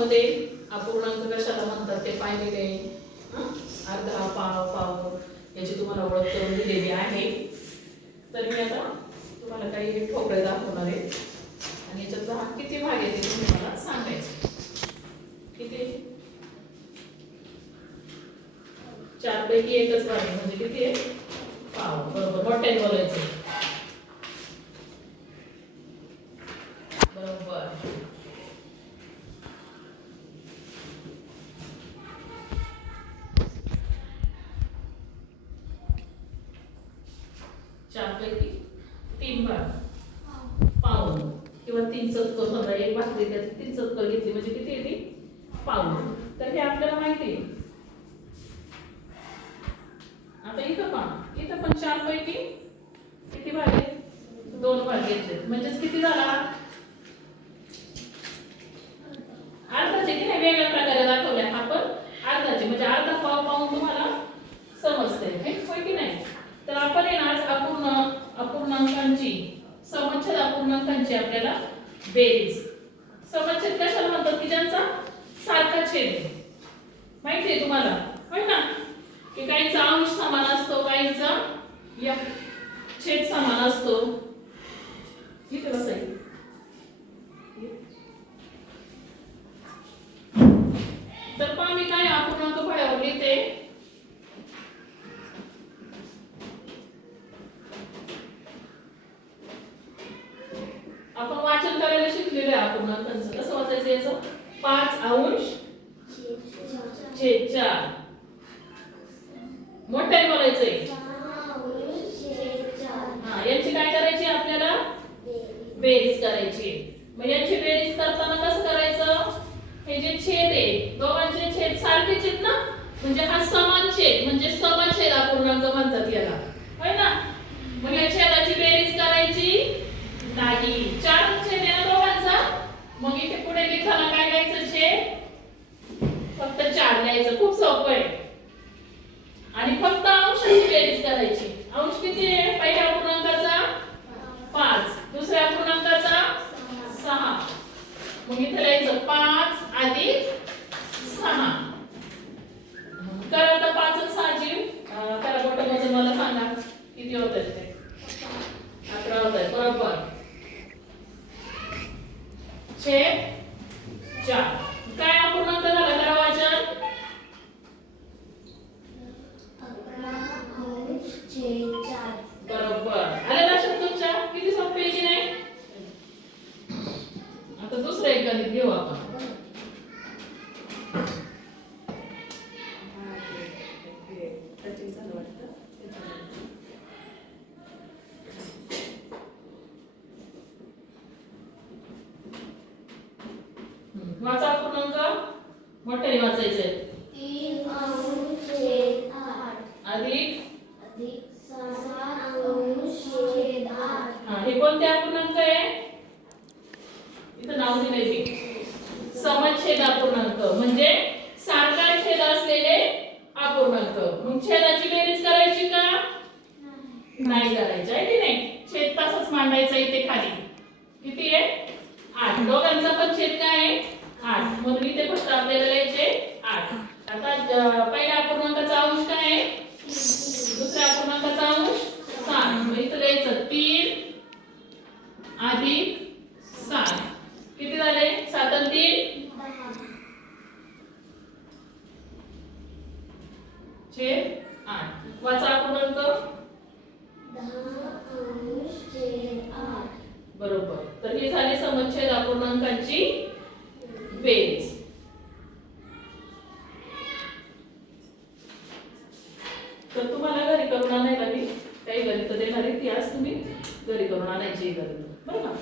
पाठामध्ये अपूर्णांक कशाला म्हणतात ते पाहिलेले आहे. अर्धा, पाव, पाव याची तुम्हाला ओळख करून दिलेली आहे. तर मी आता तुम्हाला काही ठोकळे दाखवणार आहे आणि याच्यातला हा किती भाग येते तुम्ही मला सांगायचं. किती? 4 पैकी एकच भाग आहे म्हणजे किती आहे? पाव. बरोबर, मोठ्याने बोलायचं. बरोबर. चार पैकी 3 भाग पाऊण किंवा 3 चतकोर. समजा एक भाकरी त्याची 3 चतकोर घेतली म्हणजे किती येते? पाऊण. तर हे आपल्याला माहिती आहे. आता इथं पण 4 पैकी किती भाग आहेत? 2 भाग घेतले म्हणजे किती झाला? अर्धाचे की नाही वेगळ्या प्रकारे दाखवले आपण अर्धाचे म्हणजे अर्धा पाव पाऊण तुम्हाला समजते हे होय की नाही. तर आपण आहे ना आज अपूर्णांकांची समच्छेद अपूर्णांकांची आपल्याला बेरीज. समच्छेद कशाला म्हणतात की ज्यांचा सारखा छेद आहे. माहिती आहे तुम्हाला होय ना की काहींचा अंश समान असतो काहींचा छेद समान असतो. इथे बसायचं. तर पहा मी काय अपूर्णांक फळ्यावर लिहिते. आपण वाचन करायला शिकलेलो आहे अपूर्णांकांचं. कसं वाचायचं याचं? 5 अंश छेद 4. मोठ्याने बोलायचंय. हा यांची काय करायची आपल्याला? बेरीज करायची. मग यांची बेरीज करताना कसं करायचं? हे जे छेद आहे दोघांचे छेद सारखेच आहेत ना म्हणजे हा समान छेद म्हणजे समछेद अपूर्णांक म्हणतात याला होय ना. मग या छेदाची बेरीज करायची नाही. 4 छेद आहे ना दोघांचा. मग इथे पुढे लिखायला काय लिहायचं? छेद फक्त 4 लिहायचं. खूप सोपं आहे. आणि फक्त अंशाची बेरीज करायची. अंश किती आहे? पहिल्या अपूर्णांकाचा 5, दुसऱ्या अपूर्णांकाचा 6. मग इथे लिहायचं 5 अधिक 6. करा आता 5 आणि 6 ची करा बोटामध्ये मला सांगा किती होत आहेत ते? 11 होत आहेत. बरोबर. छेद 4. काय अपूर्णांक झाला? करा वाचन. 11 अंश छेद 4. बरोबर. आले लक्षात तुमच्या? किती सोपे आहे की नाही? आता दुसरं एक गणित घेऊ आपण. वाचा अपूर्णांक मोठ्याने वाचायचे. 3 अंश छेद 8 अधिक 6 अंश छेद 8. हा हे कोणते अपूर्णांक आहे? इथं नाव दिलंय मी. समच्छेद अपूर्णांक म्हणजे सारखा छेद असलेले अपूर्णांक. मग छेदाची बेरीज करायची का? नाही करायची आहे की नाही. छेद तसाच मांडायचा इथे खाली. किती आहे? 8. दोघांचा पण छेद काय आहे? 8. मग इथे फक्त आपल्याला लिहायचे 8. आता पहिल्या अपूर्णांकाचा अंश काय आहे? दुसऱ्या अपूर्णांकाचा अंश 7. मग इथे लिहायचं 3 अधिक 7. किती झाले? 7 आणि 3 छेद 8. वाचा अपूर्णांक. 10 अंश छेद 8. बरोबर. तर ही झाली समच्छेद अपूर्णांकांची बेरीज. तर तुम्हाला घरी करून आणायला मी काही गणित देणार आहे ती आज तुम्ही घरी करून आणायची गणित बरोबर.